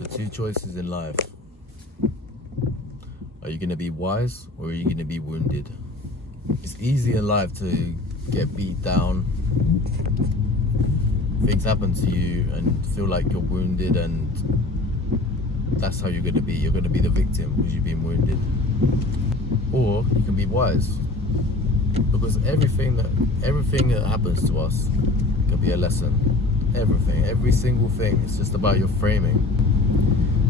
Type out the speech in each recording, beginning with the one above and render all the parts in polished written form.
the two choices in life. Are you going to be wise or are you going to be wounded? It's easy in life to get beat down. Things happen to you and feel like you're wounded, and that's how you're going to be. You're going to be the victim because you've been wounded. Or you can be wise, because everything that happens to us can be a lesson. Every single thing. It's just about your framing.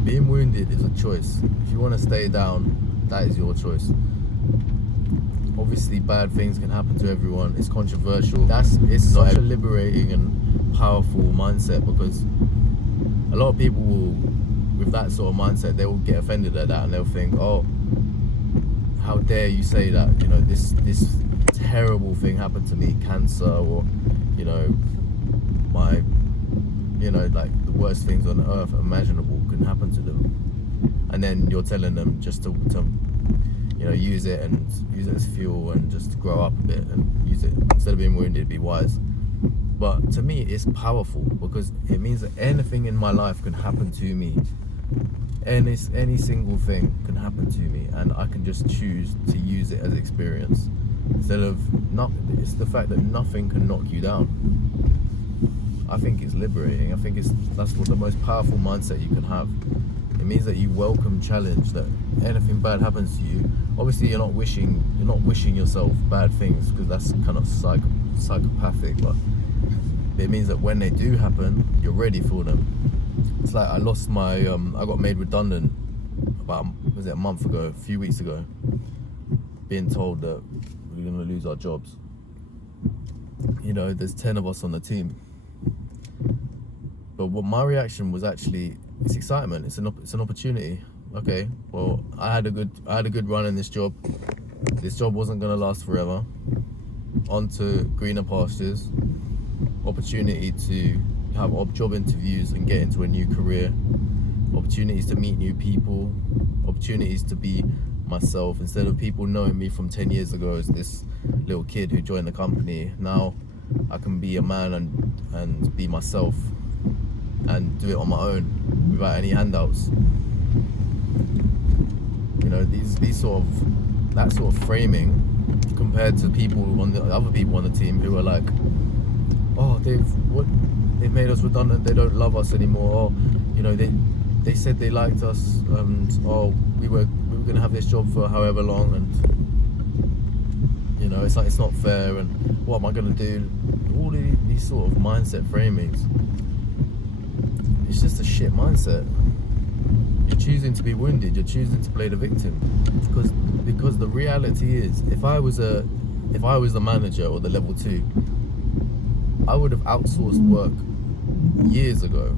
Being wounded is a choice. If you want to stay down, that is your choice. Obviously, bad things can happen to everyone. It's controversial. It's such a liberating and powerful mindset, because a lot of people will, with that sort of mindset, they will get offended at that and they'll think, oh, how dare you say that? You know, this terrible thing happened to me, cancer, or like the worst things on earth imaginable can happen to them, and then you're telling them just to use it as fuel and just grow up a bit and use it instead of being wounded, be wise. But to me, it's powerful because it means that anything in my life can happen to me. Any single thing can happen to me, and I can just choose to use it as experience instead of not. It's the fact that nothing can knock you down. I think it's liberating. I think that's what the most powerful mindset you can have. It means that you welcome challenge, that anything bad happens to you. Obviously, you're not wishing yourself bad things, because that's kind of psychopathic. But it means that when they do happen, you're ready for them. It's like I lost my, I got made redundant about, a few weeks ago, being told that we're going to lose our jobs. There's 10 of us on the team. But what my reaction was actually, it's excitement. It's an opportunity. Okay, well, I had a good run in this job. This job wasn't going to last forever. On to greener pastures. Opportunity to have job interviews and get into a new career. Opportunities to meet new people. Opportunities to be myself. Instead of people knowing me from 10 years ago as this little kid who joined the company, now I can be a man and be myself and do it on my own without any handouts. That sort of framing, compared to other people on the team who are like, oh, they've made us redundant, they don't love us anymore, or they said they liked us, and we were gonna have this job for however long, and it's like, it's not fair, and what am I gonna do? All these sort of mindset framings. It's just a shit mindset. You're choosing to be wounded. You're choosing to play the victim, because the reality is, if I was the manager or the level 2, I would have outsourced work years ago.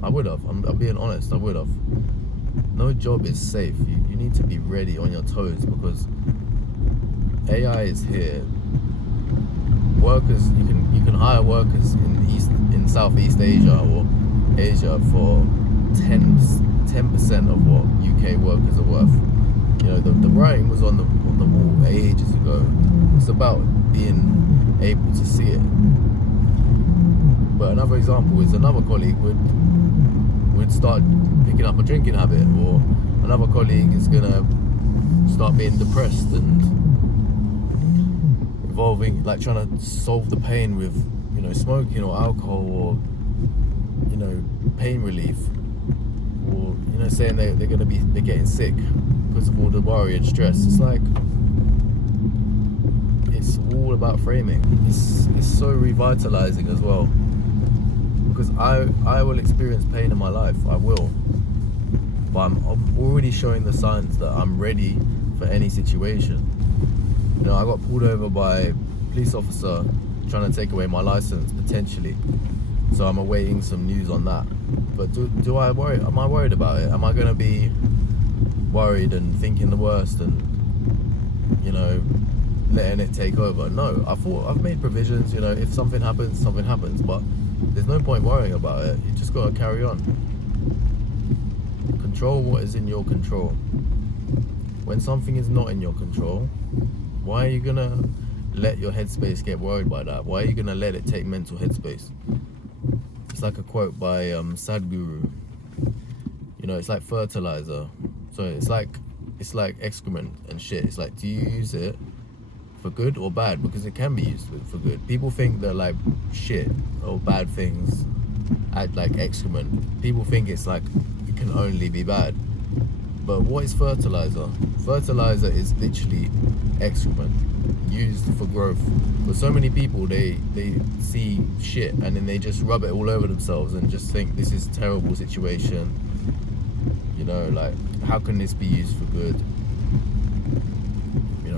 I would have. I'm being honest. I would have. No job is safe. You need to be ready, on your toes, because AI is here. Workers, you can hire workers in Southeast Asia or Asia for 10% of what UK workers are worth. The writing was on the wall ages ago. It's about being able to see it. But another example is another colleague would start picking up a drinking habit, or another colleague is gonna start being depressed and involving, like, trying to solve the pain with smoking or alcohol, or pain relief, or saying they're getting sick because of all the worry and stress. It's like, it's all about framing. It's so revitalizing as well, because I will experience pain in my life. I will, but I'm already showing the signs that I'm ready for any situation. I got pulled over by a police officer trying to take away my license, potentially. So I'm awaiting some news on that. But do I worry? Am I worried about it? Am I going to be worried and thinking the worst and letting it take over? No, I've made provisions. If something happens, something happens. But there's no point worrying about it. You just got to carry on. Control what is in your control. When something is not in your control, why are you going to let your headspace get worried by that? Why are you going to let it take mental headspace? It's like a quote by Sadhguru. it's like fertilizer. So it's like excrement and shit. It's like, do you use it for good or bad? Because it can be used for good. People think that like shit or bad things, like excrement, people think it's like it can only be bad. But what is fertilizer? Fertilizer is literally excrement used for growth. But so many people, they see shit and then they just rub it all over themselves and just think this is a terrible situation. Like, how can this be used for good?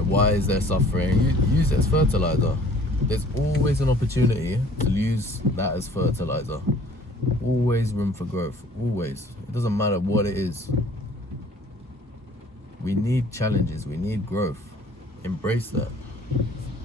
Why is there suffering? Use it as fertilizer. There's always an opportunity to use that as fertilizer. Always room for growth. Always. It doesn't matter what it is. We need challenges. We need growth. Embrace that.